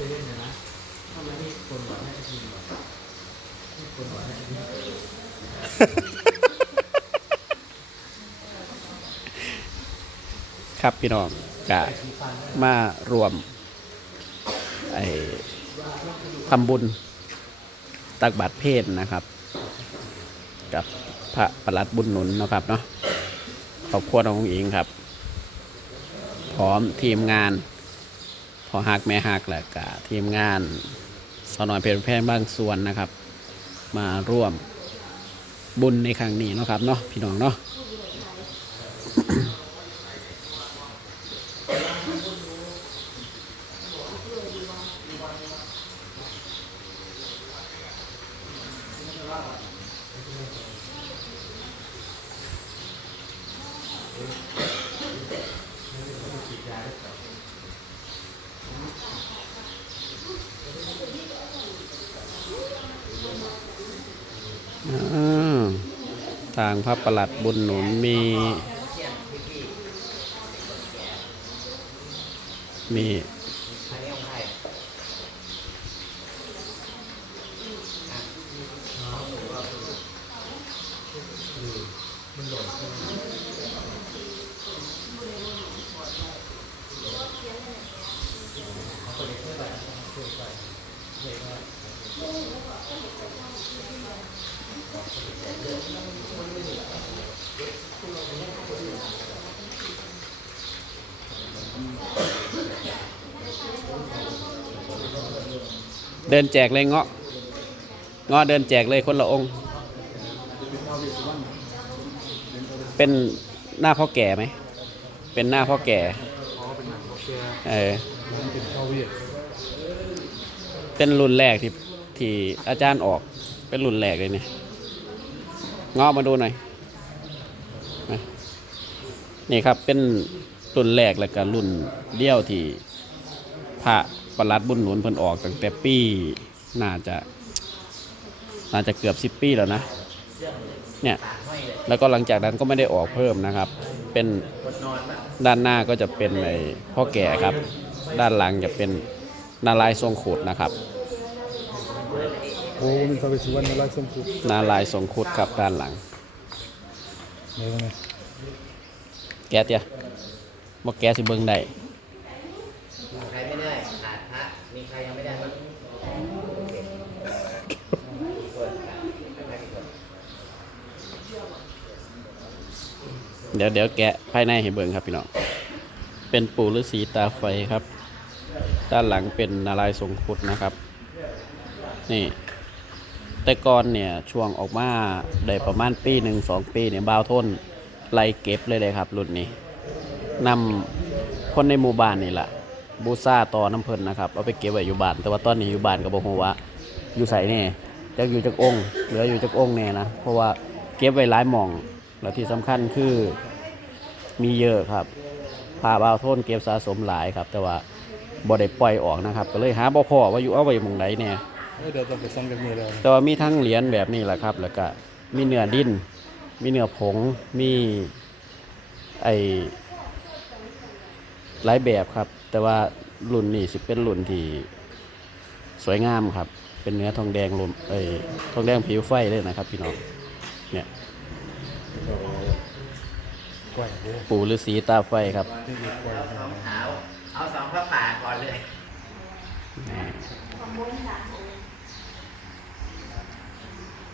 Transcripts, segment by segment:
ไปเล่นนี่ยนะทำไมไม่คนหวานให้ทีมหรอไม่คนหวานให้ทีมครับพี่น้องกะมารวมไอ้ทำบุญตักบาตรเพศนะครับ กับพระประหลัดบุญหนุนนะครับเนาะครอบครัวน้องอิงครับ พร้อมทีมงาน พอหักแม่หักแหละกะทีมงานสอนอยเพลินแพร่บางส่วนนะครับ มาร่วมบุญในครั้งนี้นะครับเนาะพี่น้องเนาะ อ่า ทางพระประหลัดบุญหนุนมี มีเเดินแจกเลยเงาะเงาะเดินแจกเลยคนละองค์ เป็นหน้าพ่อแก่ไหม เป็นหน้าพ่อแก่เออเป็นรุ่นแรกที่ ที่อาจารย์ออกเป็นรุ่นแรกเลยเนี่ยงาะมาดูหน่อยนี่ครับเป็นรุ่นแรกแล้วก็รุ่นเดี่ยวที่พระประหลัดบุญหนุนเพิ่นออกตั้งแต่ปีน่าจะ น่าจะเกือบสิบปีแล้วนะเนี่ยแล้วก็หลังจากนั้นก็ไม่ได้ออกเพิ่มนะครับ เป็นด้านหน้าก็จะเป็นไอ้พ่อแก่ครับ ด้านหลังจะเป็นนารายณ์ทรงขุดนะครับ โอ้มีทาเวสสุวรรณราชสมคุนารายณ์ทรงขุดครับด้านหลัง ไหนบ้างไงแกะเตียบอกแกะสิเบิ่งได้ ใครไม่ได้ขาดพระมีใครยังไม่ได้บ้างคนไม่กี่คนเดี๋ยวเดี๋ยวแกะภายในให้เบิ่งครับพี่น้อง เป็นปู่ฤาษีตาไฟครับ ด้านหลังเป็นนารายณ์ทรงขุดนะครับ นี่ แต่ก่อนเนี่ยช่วงออกมาได้ประมาณปีหนึ่งสองปีเนี่ยบาวทนไล่เก็บเลยเลยครับรุ่นนี้นำคนในหมู่บ้านนี่แหละบูซาต่อน้ำเพลินนะครับเอาไปเก็บไว้อยู่บ้าน แต่ว่าตอนนี้อยู่บ้านก็บอกว่าอยู่ใส่เนี่ยจักอยู่จักองค์เหลืออยู่จักองค์แน่นะเพราะว่าเก็บไว้หลายหม่องแล้วที่สำคัญคือมีเยอะครับพาบาวโทนเก็บสะสมหลายครับ แต่ว่าบ่ได้ปล่อยออกนะครับ ก็เลยหาบ่พอว่าอยู่เอาไว้หม่องไหนเนี่ย เดี๋ยวต้องไปสั่งจากมือแล้วแต่ว่ามีทั้งเหรียญแบบนี้แหละครับ แล้วก็มีเนื้อดิน มีเนื้อผง มีไอหลายแบบครับ แต่ว่ารุ่นนี้สิเป็นรุ่นที่สวยงามครับ เป็นเนื้อทองแดงลมไอยทองแดงผิวไฟเลยนะครับ พี่น้อง เนี่ยกล้วยเด้อปู่ฤาษีตาไฟครับที่มีกล้วยสองขาวเอาสองพระป่าก่อนเลย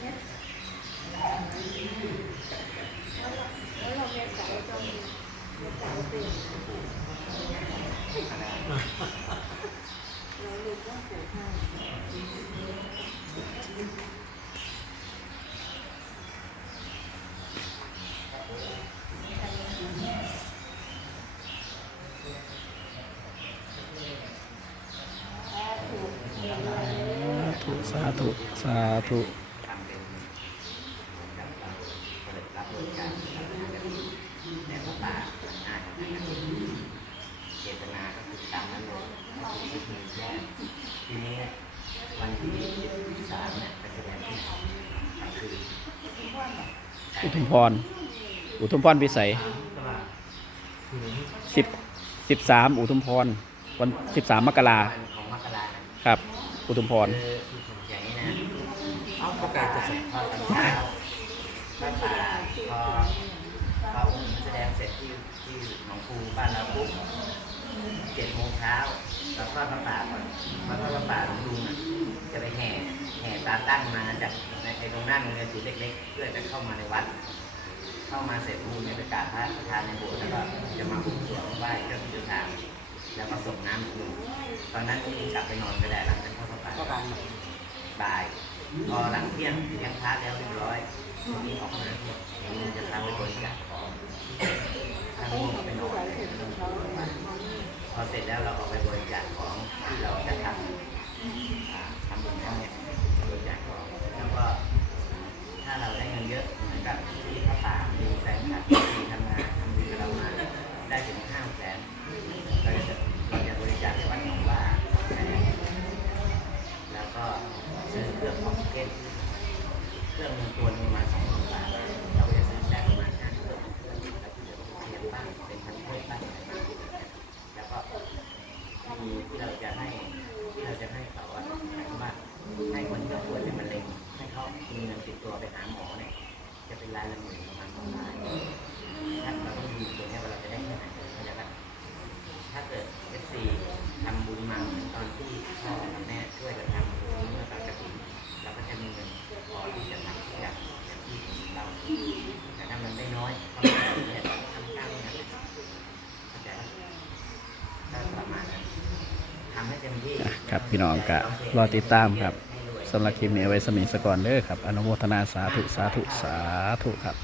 Yeah. ดมีแค่ทีนี้วันที่สามเนี่ยไปแสดงที่กลางคืนอุทุมพร อุทุมพรพิสัยสิบสิบสามอุทุมพร วันสิบสามมกราวันของมกราครับ อุทุมพรอย่างนี้นะเอาประกาศจะส่งพอตอนเช้าพระป่าพอพอองค์แสดงเสร็จที่ที่หนองปูบ้านเราปุ๊บเจ็ดโมงเช้าเราทอดพระป่าก่อนพอทอดพระป่าหลวงลุงน่ะจะไปแห่แห่ตาตั้งมาจากในไอ้ตรงหน้าโรงเรียนศูนย์เล็ก ๆ เพื่อจะเข้ามาในวัด เข้ามาเสร็จลุงเนี่ยไปกราบพระประธานในโบสถ์แล้วก็จะมาบุกสรวงไหว้เจ้าที่เจ้าทางแล้วก็ส่งน้ำลุง ตอนนั้นลุงกลับไปนอนไปแล้วหลังจากทอดพระป่าบ่าย พอหลังเที่ยงเลี้ยงพระแล้วเรียบร้อยลุงนี้ออกมาลุงจะพาไปบริจาคของทางลุงก็ไปนอนเลยพอเสร็จแล้วเราออกไปบริจาคของที่เราจะทำ เครื่องตัวนึงมาสองพันบาทเราจะซื้อได้ประมาณห้าเครื่องแล้วจะเรียนบ้านเป็นพันธุ์เทพบ้านแล้วก็มีที่เราจะให้เราจะให้เขาว่าว่าให้คนที่เขาปวดเป็นมะเร็งให้เขามีเงินติดตัวไปหาหมอเนี่ยจะเป็นรายละหมื่นประสองล้านถ้าเราต้องมีตัวเนี้ยเราจะได้แค่ไหนเข้าใจปะถ้าเกิด F4 พี่น้องกะรอติดตามครับสำหรับคลิปนี้ไว้สมิสก่อนเด้อครับ อนุโมทนาสาธุสาธุสาธุครับ